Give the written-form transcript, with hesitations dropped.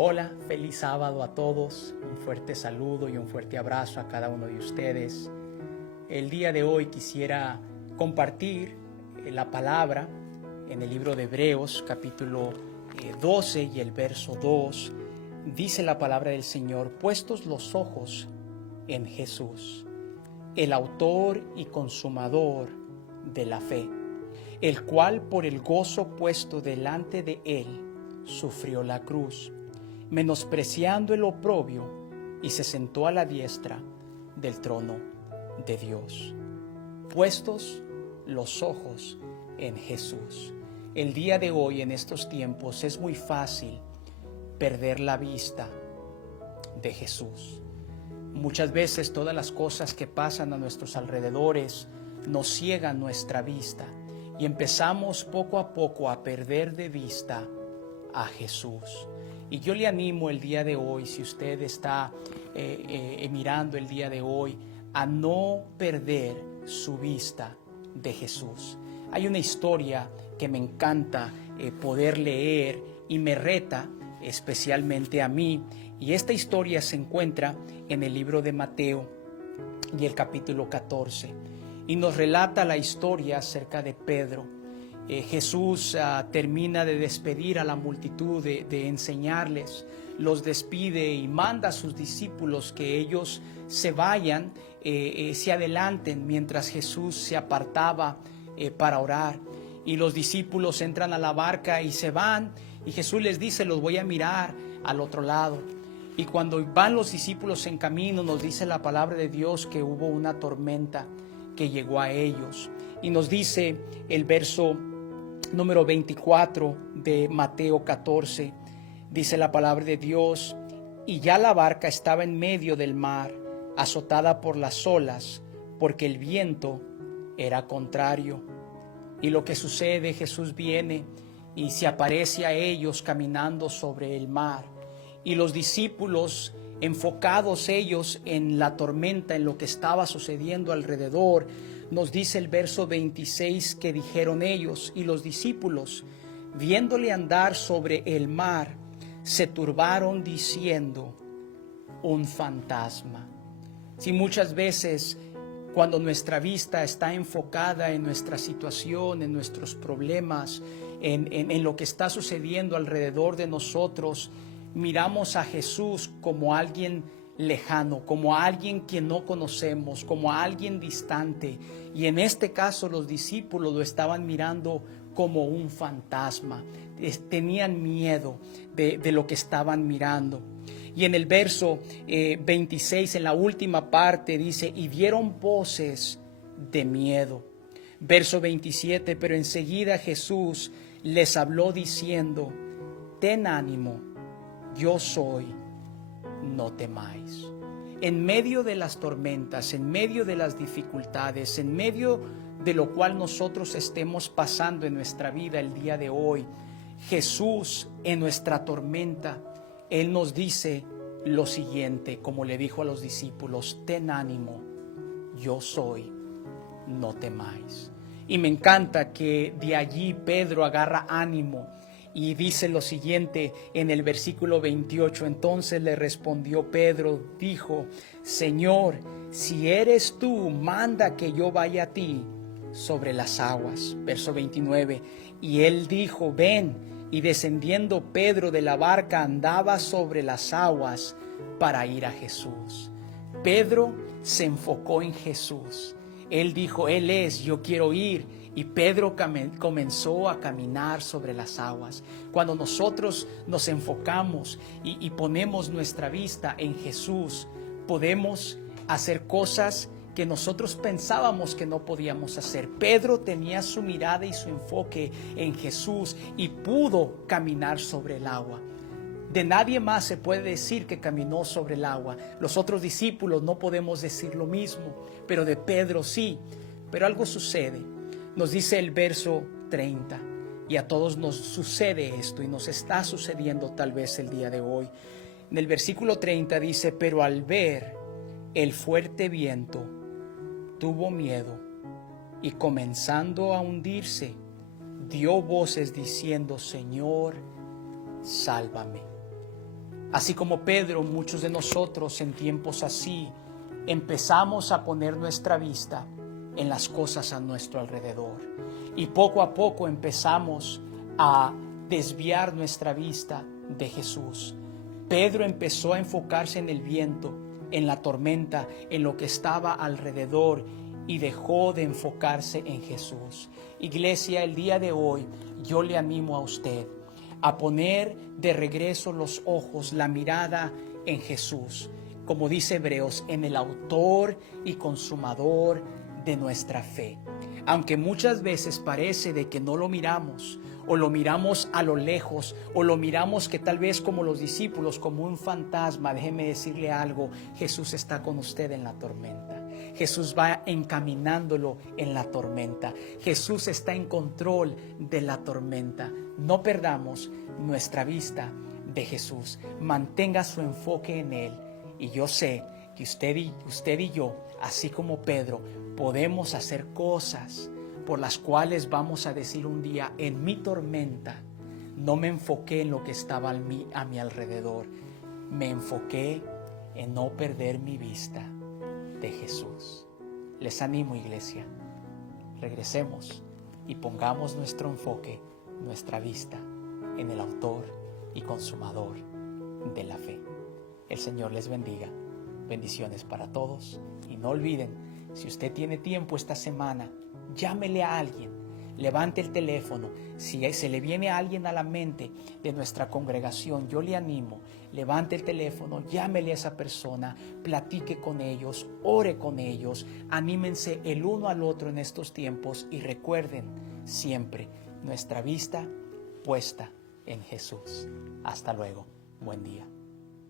Hola, feliz sábado a todos, un fuerte saludo y un fuerte abrazo a cada uno de ustedes. El día de hoy quisiera compartir la palabra en el libro de Hebreos, capítulo 12 y el verso 2. Dice la palabra del Señor: puestos los ojos en Jesús, el autor y consumador de la fe, el cual por el gozo puesto delante de él sufrió la cruz, menospreciando el oprobio, y se sentó a la diestra del trono de Dios. Puestos los ojos en Jesús. El día de hoy, en estos tiempos, es muy fácil perder la vista de Jesús. Muchas veces todas las cosas que pasan a nuestros alrededores nos ciegan nuestra vista y empezamos poco a poco a perder de vista a Jesús. Y yo le animo el día de hoy, si usted está mirando el día de hoy, a no perder su vista de Jesús. Hay una historia que me encanta poder leer y me reta especialmente a mí, y esta historia se encuentra en el libro de Mateo y el capítulo 14, y nos relata la historia acerca de Pedro. Jesús termina de despedir a la multitud, de enseñarles, los despide y manda a sus discípulos que ellos se vayan, se adelanten mientras Jesús se apartaba para orar. Y los discípulos entran a la barca y se van, y Jesús les dice: los voy a mirar al otro lado. Y cuando van los discípulos en camino, nos dice la palabra de Dios que hubo una tormenta que llegó a ellos. Y nos dice el verso número 24 de Mateo 14, dice la palabra de Dios: y ya la barca estaba en medio del mar, azotada por las olas, porque el viento era contrario. Y lo que sucede, Jesús viene y se aparece a ellos caminando sobre el mar. Y los discípulos, enfocados ellos en la tormenta, en lo que estaba sucediendo alrededor, nos dice el verso 26 que dijeron ellos: y los discípulos, viéndole andar sobre el mar, se turbaron diciendo: un fantasma. Si muchas veces, cuando nuestra vista está enfocada en nuestra situación, en nuestros problemas, en lo que está sucediendo alrededor de nosotros, miramos a Jesús como alguien lejano, como alguien que no conocemos, como alguien distante. Y en este caso los discípulos lo estaban mirando como un fantasma. Tenían miedo de lo que estaban mirando. Y en el verso 26, en la última parte, dice: y dieron voces de miedo. Verso 27, pero enseguida Jesús les habló diciendo: ten ánimo, yo soy, no temáis. En medio de las tormentas, en medio de las dificultades, en medio de lo cual nosotros estemos pasando en nuestra vida el día de hoy, Jesús, en nuestra tormenta, Él nos dice lo siguiente, como le dijo a los discípulos: ten ánimo, yo soy, no temáis. Y me encanta que de allí Pedro agarra ánimo y dice lo siguiente en el versículo 28: entonces le respondió Pedro, dijo: Señor, si eres tú, manda que yo vaya a ti sobre las aguas. Verso 29, y él dijo: ven. Y descendiendo Pedro de la barca, andaba sobre las aguas para ir a Jesús. Pedro se enfocó en Jesús. Él dijo: Él es, yo quiero ir. Y Pedro comenzó a caminar sobre las aguas. Cuando nosotros nos enfocamos y ponemos nuestra vista en Jesús, podemos hacer cosas que nosotros pensábamos que no podíamos hacer. Pedro tenía su mirada y su enfoque en Jesús y pudo caminar sobre el agua. De nadie más se puede decir que caminó sobre el agua. Los otros discípulos no podemos decir lo mismo, pero de Pedro sí. Pero algo sucede. Nos dice el verso 30, y a todos nos sucede esto y nos está sucediendo tal vez el día de hoy. En el versículo 30 dice: pero al ver el fuerte viento, tuvo miedo y comenzando a hundirse, dio voces diciendo: Señor, sálvame. Así como Pedro, muchos de nosotros en tiempos así empezamos a poner nuestra vista en las cosas a nuestro alrededor y poco a poco empezamos a desviar nuestra vista de Jesús. Pedro empezó a enfocarse en el viento, en la tormenta, en lo que estaba alrededor y dejó de enfocarse en Jesús. Iglesia, el día de hoy yo le animo a usted a poner de regreso los ojos, la mirada en Jesús, como dice Hebreos, en el autor y consumador de nuestra fe. Aunque muchas veces parece de que no lo miramos, o lo miramos a lo lejos, o lo miramos que tal vez como los discípulos, como un fantasma, déjeme decirle algo, Jesús está con usted en la tormenta. Jesús va encaminándolo en la tormenta. Jesús está en control de la tormenta. No perdamos nuestra vista de Jesús. Mantenga su enfoque en Él. Y yo sé que usted y yo, así como Pedro, podemos hacer cosas por las cuales vamos a decir un día, en mi tormenta, no me enfoqué en lo que estaba a mi alrededor. Me enfoqué en no perder mi vista de Jesús. Les animo, iglesia, regresemos y pongamos nuestro enfoque, nuestra vista en el autor y consumador de la fe. El Señor les bendiga. Bendiciones para todos. Y no olviden, si usted tiene tiempo esta semana, llámele a alguien, levante el teléfono. Si se le viene a alguien a la mente de nuestra congregación, yo le animo, levante el teléfono, llámele a esa persona, platique con ellos, ore con ellos, anímense el uno al otro en estos tiempos y recuerden siempre nuestra vista puesta en Jesús. Hasta luego. Buen día.